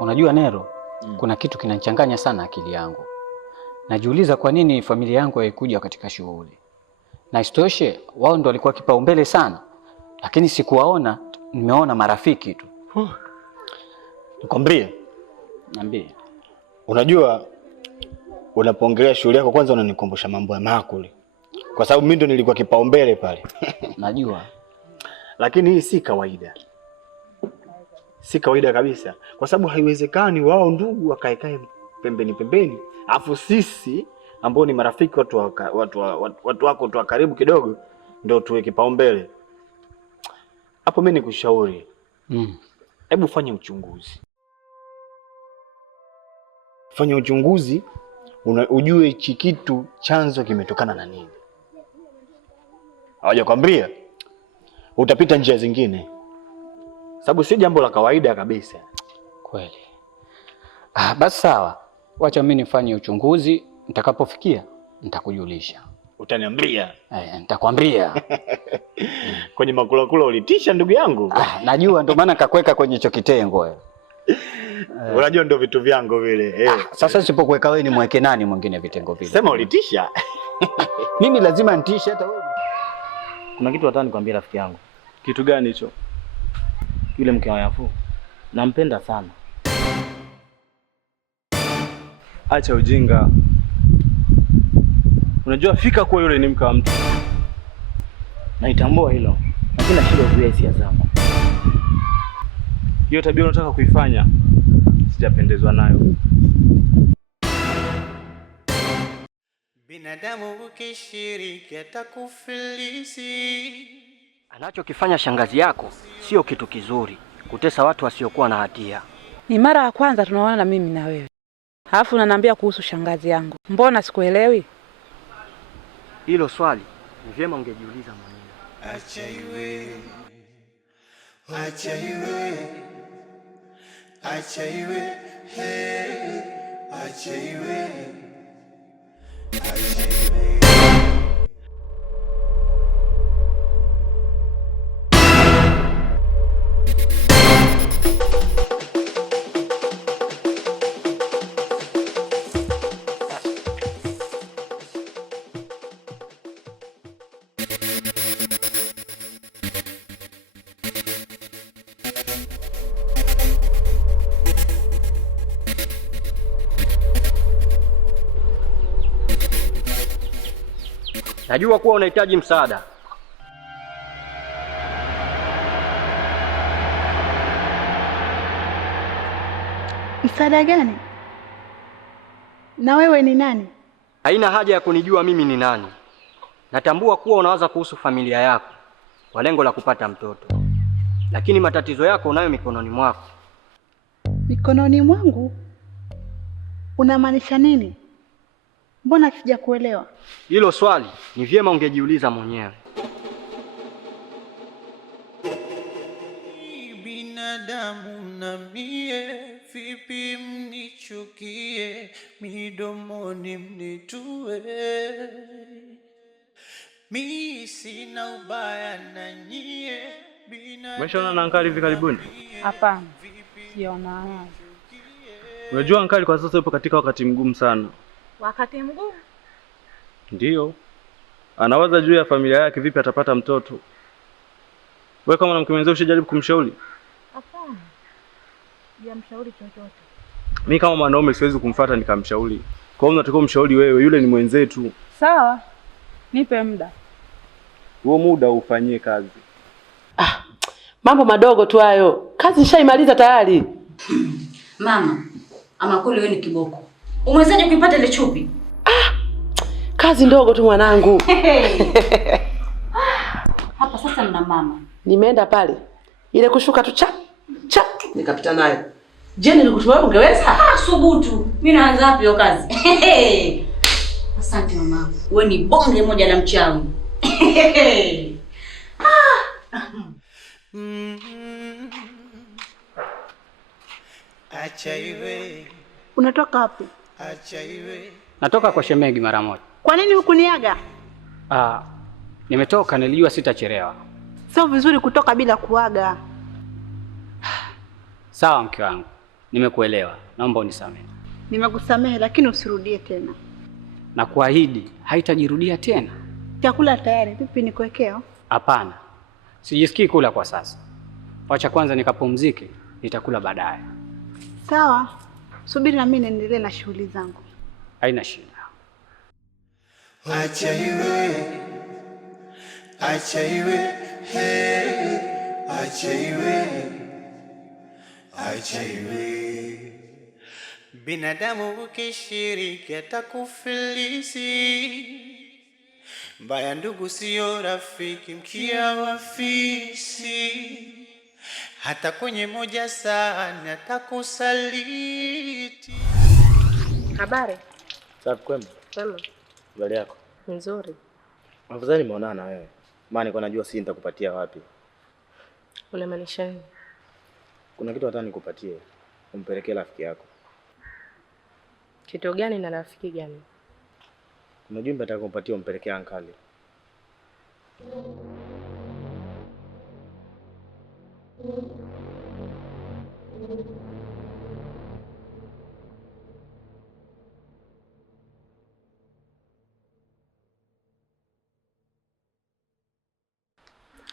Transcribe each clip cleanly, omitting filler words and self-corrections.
Unajua Nero, kuna kitu kinanichanganya sana akili yangu. Najiuliza kwa nini familia yangu haikuja katika shughuli. Na isitoshe wao ndo walikuwa kipaumbele sana. Lakini sikuwaona, nimeona marafiki tu. Nikwambie? Niambie. Unajua unapoongelea shughuli yako kwanza unanikumbusha mambo ya makuli. Kwa sababu mimi ndo nilikuwa kipaumbele pale. Najua. Lakini hii si kawaida. Si kawaida kabisa. Kwa sababu haiwezekani wao ndugu wakaekae pembeni. Alafu sisi ambao ni marafiki watu wako tu karibu kidogo ndio tuwe kipaumbele. Hapo mimi nikushauri. Hebu fanya uchunguzi. Fanya uchunguzi ujue hichi kitu chanzo kimetokana na nini. Hawajakwambia? Utapita njia zingine. Sababu si jambo la kawaida kabisa. Kweli. Basi sawa. Wacha mimi nifanye uchunguzi, nitakapofikia nitakujulisha. Utaniambia? Nitakwambia. Kwenye makula ulitisha ndugu yangu. Najua ndio maana kakuweka kwenye hicho kitengo wewe. Unajua ndio vitu vyangu vile. Sasa nisipokuweka wewe ni mweke nani mwingine vitengo vile? Sema ulitisha. Mimi lazima nitishe hata wewe. Kuna kitu nataka nikwambie rafiki yangu. Kitu gani hicho? Yule mke wa Yafu nampenda sana. Acha ujinga. Unajua fika kuwa yule ni mke wa mtu. Naitambua hilo. Lakini shida zuia hisia zangu. Hiyo tabia unataka kuifanya sijapendezwa nayo. Binadamu ukishiriki atakufilisi. Anachokifanya shangazi yako sio kitu kizuri, kutesa watu wasiokuwa na hatia. Ni mara ya kwanza tunaona na mimi na wewe. Halafu unaniambia kuhusu shangazi yangu. Mbona sikuelewi? Hilo swali ni vyema ungejiuliza mwenyewe. Acha iwe. Acha iwe. Acha iwe. Hey. Acha iwe. Acha iwe. Najua kuwa unahitaji msaada. Msaada gani? Na wewe ni nani? Haina haja ya kunijua mimi ni nani. Natambua kuwa unawaza kuhusu familia yako kwa lengo la kupata mtoto. Lakini matatizo yako unayo mikononi mwako. Mikononi mwangu? Unamaanisha nini? Mbona sijakuelewa? Hilo swali ni vyema ungejiuliza mwenyewe. Binadamu na mie, vipi mnichukie, midomoni mnitue. Mi sina ubaya na nyie, binadamu. Umeshaona na Ankali hivi karibuni? Hapana. Siona. Unajua Ankali kwa sasa yupo katika wakati mgumu sana. Wakati mgumu? Ndiyo. Anawaza juu ya familia yake, vipi atapata mtoto. Wewe kama mwanamke mwenzao ushajaribu kumshauri? Hapana. Sijamshauri chochote. Mimi kama mwanaume siwezi kumfuata nikamshauri. Kwa hiyo unatakiwa umshauri wewe, yule ni mwenzetu. Sawa. Nipe muda. Huo muda ufanyie kazi. Mambo madogo tu hayo. Kazi nishaimaliza tayari. Mama, ama kule wewe ni kiboko. Umewezaje kuipata ile chupi? Kazi ndogo tu mwanangu. Hapa sasa mna mama. Nimeenda pale. Ile kushuka tu chap nikapita nayo. Je, nilikutoa wewe ungeweza? Subutu. Mimi naanza wapi hiyo kazi? Asante mama. Wewe ni bonge moja la mchawi. Acha iwe. Unatoka wapi? Acha iwe. Natoka kwa shemegi mara moja. Kwa nini hukuniaga? Nimetoka, nilijua sitachelewa. Sio vizuri kutoka bila kuaga. Sawa mke wangu. Nimekuelewa, naomba unisamehe. Nimekusamehe lakini usirudie tena. Na kuahidi haitajirudia tena. Chakula tayari, vipi nikuwekeo? Hapana, sijisikii kula kwa sasa. Wacha kwanza nikapumzike, nitakula baadaye. Sawa, subiri na mimi niendelee na shughuli zangu. Haina shida. Acha iwe, acha iwe, hey, acha iwe, acha iwe. Binadamu ukishiriki atakufilisi. Mbaya ndugu sio rafiki, mkia wa fisi. Hata kwenye moja sana atakusaliti. Habari. Safi kwema? Kwema. Habari yako? Nzuri. Afadhali nimeonana na wewe. Maana nilikuwa najua si nitakupatia wapi. Unamaanisha nini? Kuna kitu nataka nikupatie. Umpelekee rafiki yako. Kitu gani na rafiki gani? Kuna jumbe nataka kumpatia umpelekee ankali.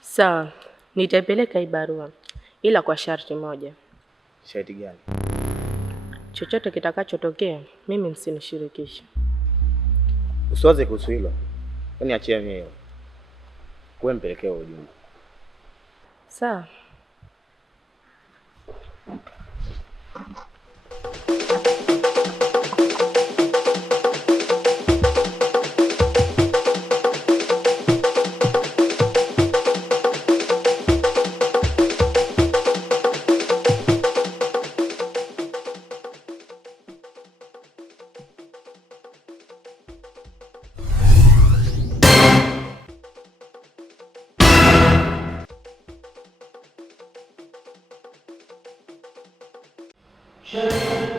Sawa, nitaipeleka hii barua ila kwa sharti moja. Sharti gani? Chochote kitakachotokea mimi msinishirikishe. Usiwaze kuhusu hilo. Yaani achia mimi hiyo. Kwa mpelekee ujumbe. Sawa. Shut